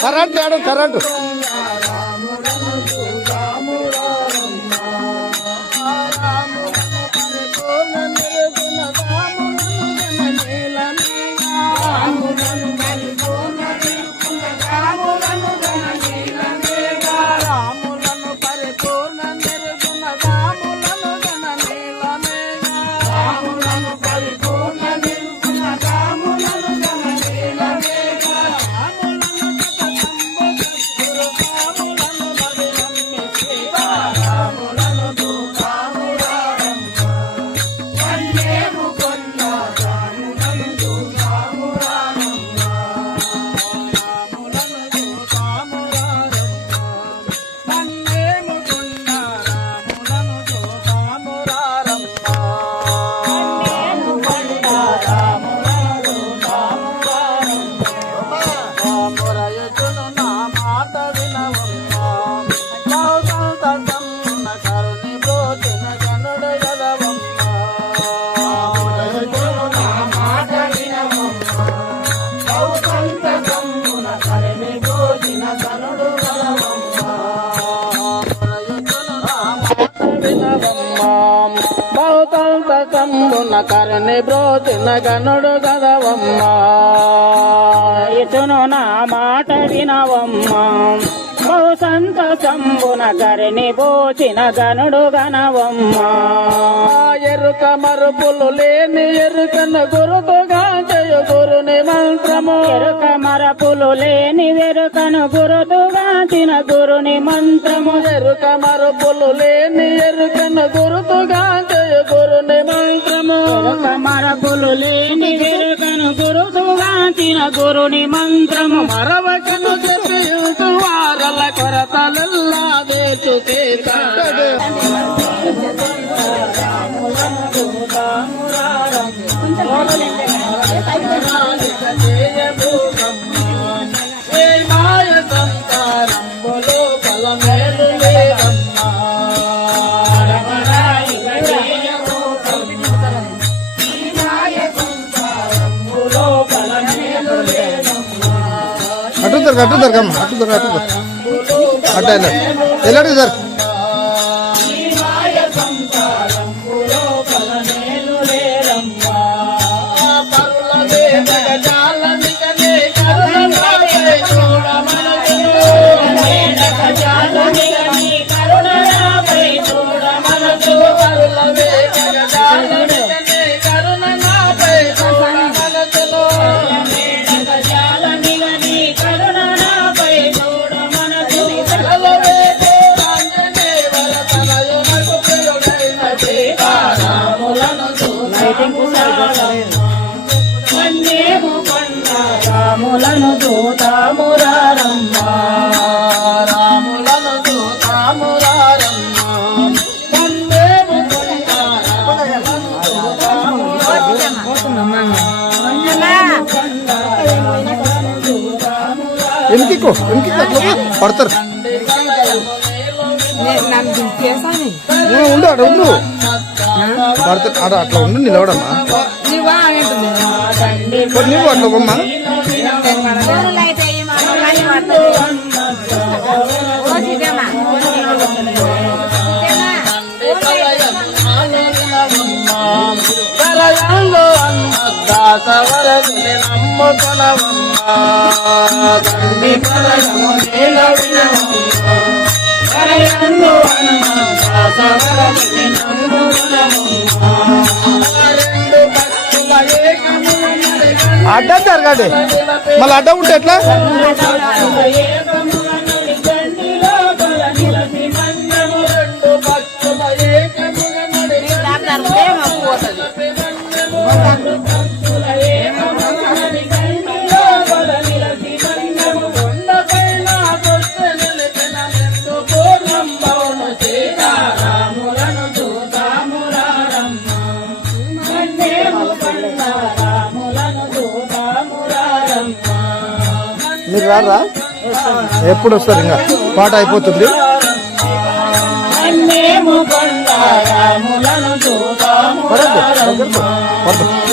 Current ఆడు current కరణి బ్రోచిన గనుడు గదవమ్మా ఇటును నా మాట వినవమ్మా బహు సంతోషంబున కరణి బోచిన గనుడు గనవమ్మా ఎరుక మరుపులు లేని ఎరుకను గురుతుగా చేయు గురుని మంత్రము ఎరుక మరపులు లేని వెరుకను గురుతుగా తిన గురుని మంత్రము ఎరుక మరుపులు లేని ఎరుకను గురుతుగా చేయు గురుని మంత్రము ఎరుక మరపులు లేని వెరుకను గురుతుగా తిన గురుని మంత్రము మరవకను చెప్పి వారల కొరతలల్లా దేశు మాయ సంతారంబులో బలమేలు లేదమ్మా అటు దొరకమ్మ అటు ఎలాంటి సార్ రాములను దూతామురారమ్మా రాములను దూతామురారమ్మా వెనక్కికో పడతారు ఉండు అటు ఉండు పడతారు అట్లా ఉండు నిలవడమ్మా నువ్వు అట్లా బొమ్మ నమ్ముకొనవమ్మా తండ్రి పదము అడ్డం జరగండి మళ్ళీ అడ్డం ఉంటే ఎట్లా మీరు రారా ఎప్పుడు వస్తారు? ఇంకా పాట అయిపోతుంది. మేము కొండ రాములను చూతాము పడద్దు, దగ్గరకు పడద్దు.